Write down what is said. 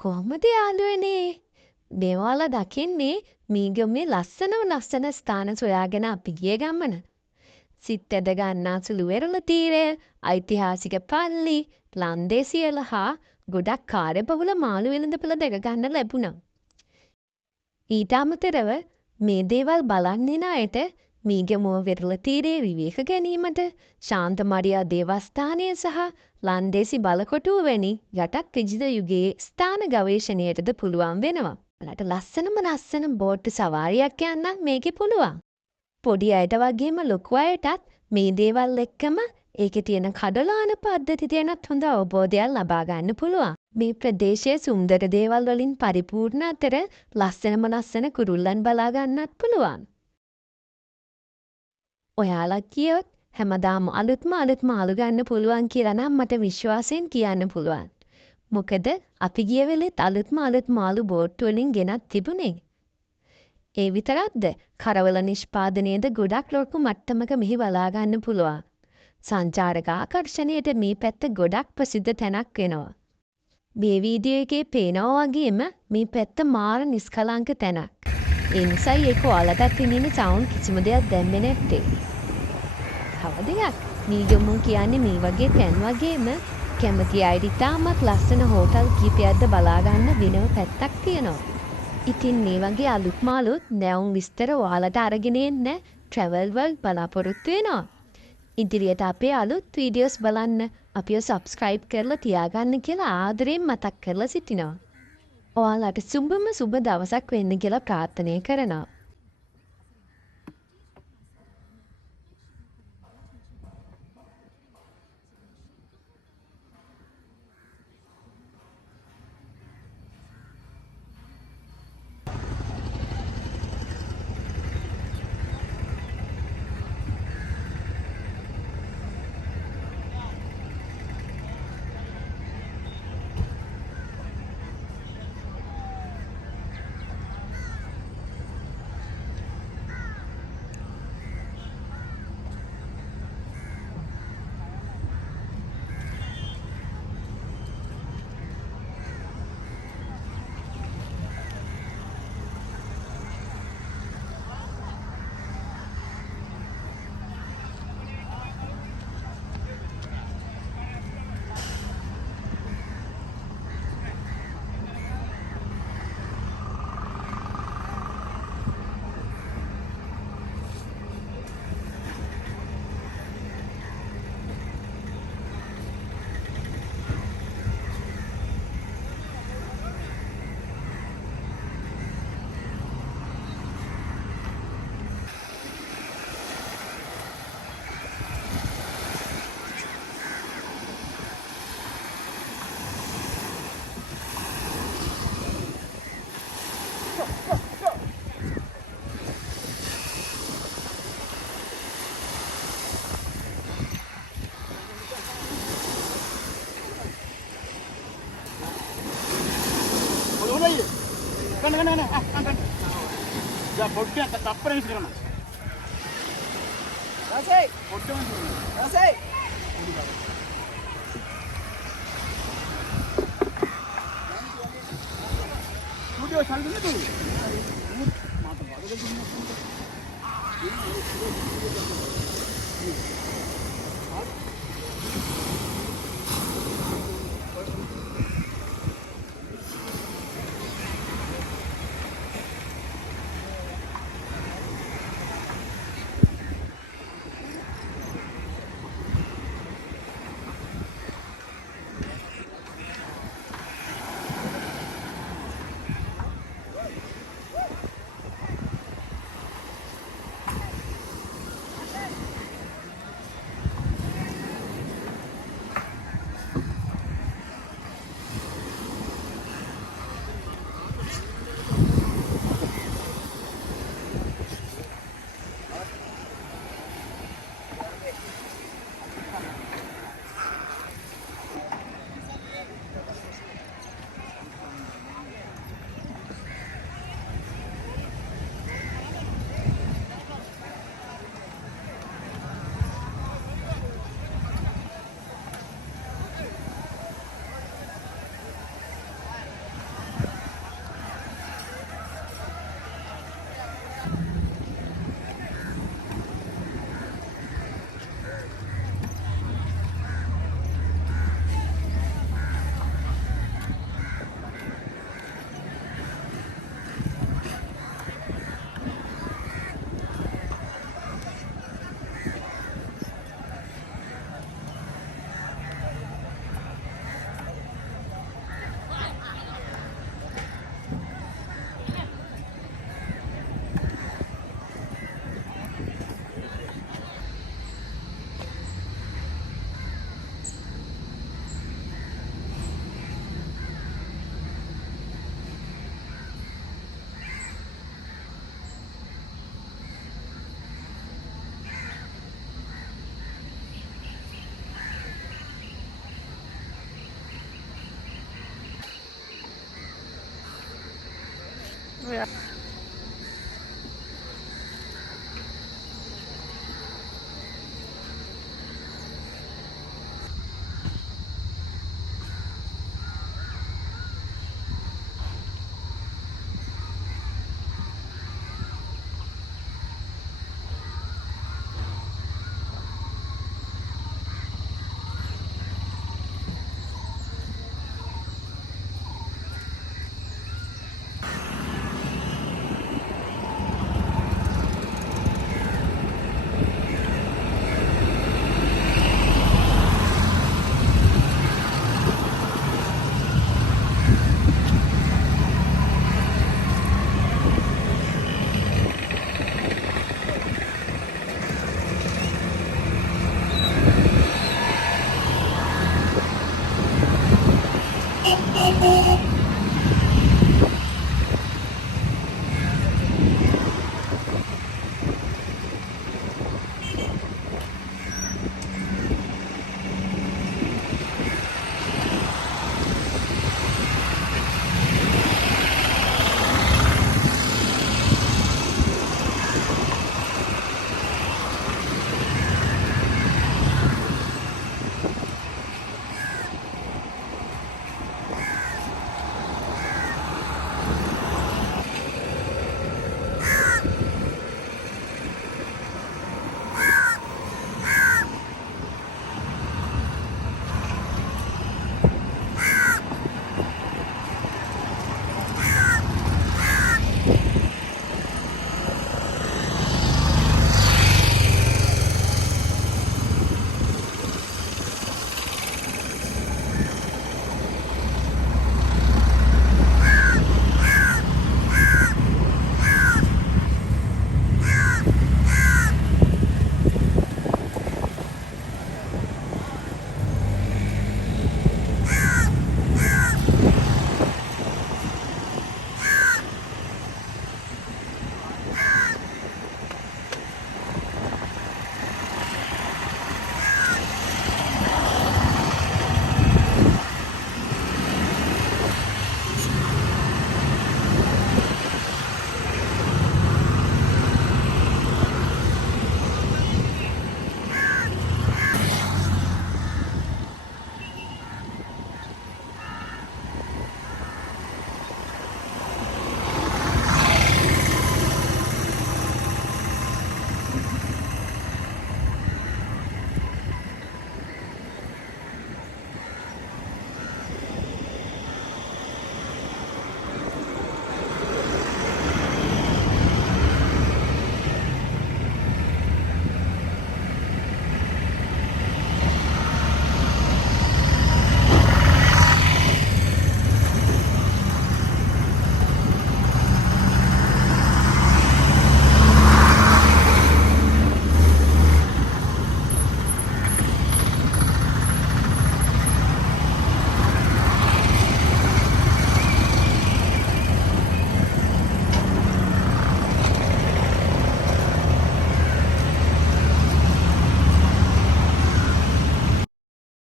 කොහොමද යාළුවනේ? මේවාලා දකින්නේ මීගමේ ලස්සන ස්ථාන සොයාගෙන අපි ගිය ගමන. සිත් ඇද ගන්නා සුළු වෙරළ තීරය, ඓතිහාසික පල්ලි, ලන්දේසියල හා ගොඩක් කාර්යබහුල මාළු වෙළඳපොළ දැක ගන්න ලැබුණා. ඊට අමතරව මේ දේවල් බලන්න එන අයට මීගමුව වෙරළ තීරයේ විවේක ගැනීමට ශාන්ත මරියා දේවස්ථානය සහ ලන්දේසි බලකොටුව වැනි යටක් විජිත යුගයේ ස්ථාන ගවේෂණයටද පුළුවන් වෙනවා. ඔයාලට ලස්සන බෝට්ටු සවාරියක් යන්න මේකේ පුළුවන්. පොඩි අයට වගේම ලොකු අයටත් මේ දේවල් එක්කම ඒකේ තියෙන කඩලාන පද්ධති ගැනත් හොඳ අවබෝධයක් ලබා ගන්න පුළුවන්. මේ ප්‍රදේශයේ සුන්දර දේවල් වලින් පරිපූර්ණ අතර ලස්සන කුරුල්ලන් බලා ගන්නත් පුළුවන්. ඔයාලා කියොත් හැමදාම අලුත් මාළු ගන්න පුළුවන් කියලා නම් මට විශ්වාසයෙන් කියන්න පුළුවන්. මොකද අපි ගිය වෙලෙත් අලුත් මාළු බෝට්ටු වලින් ගෙනත් තිබුණේ. ඒ විතරක්ද කරවල නිෂ්පාදනයේද ගොඩක් ලොකු මට්ටමක මෙහි බලා ගන්න පුළුවන්. සංචාරක ආකර්ෂණයට මේ පැත්ත ගොඩක් ප්‍රසිද්ධ තැනක් වෙනවා. මේ වීඩියෝ එකේ පේනවා වගේම මේ පැත්ත මාර නිස්කලංක තැනක්. ඒ නිසායි ඒක ඔයාලටත් තියෙන සවුන්ඩ් කිසිම දෙයක් දැම්මේ නැත්තේ. තව දෙයක් මීගමුව කියන්නේ මේ වගේ තැන් වගේම කැමති අයට ඉතාමත් ලස්සන හෝටල් කීපයක්ද බලා ගන්න වෙනම පැත්තක් තියෙනවා. ඉතින් මේ වගේ අලුත් මාළුත් නැවුම් විස්තර ඔයාලට අරගෙන එන්න ට්‍රැවල් වර්ල්ඩ් බලාපොරොත්තු වෙනවා. ඉදිරියට අපේ අලුත් වීඩියෝස් බලන්න අපිව සබ්ස්ක්‍රයිබ් කරලා තියාගන්න කියලා ආදරයෙන් මතක් කරලා සිටිනවා. ඔයාලට සුබ දවසක් වෙන්න කියලා ප්‍රාර්ථනා කරනවා. Ya, ¿por qué? Hasta prensa, ¿no? No sé. ¿Por qué no sé? Studio saldo tu. Thank you.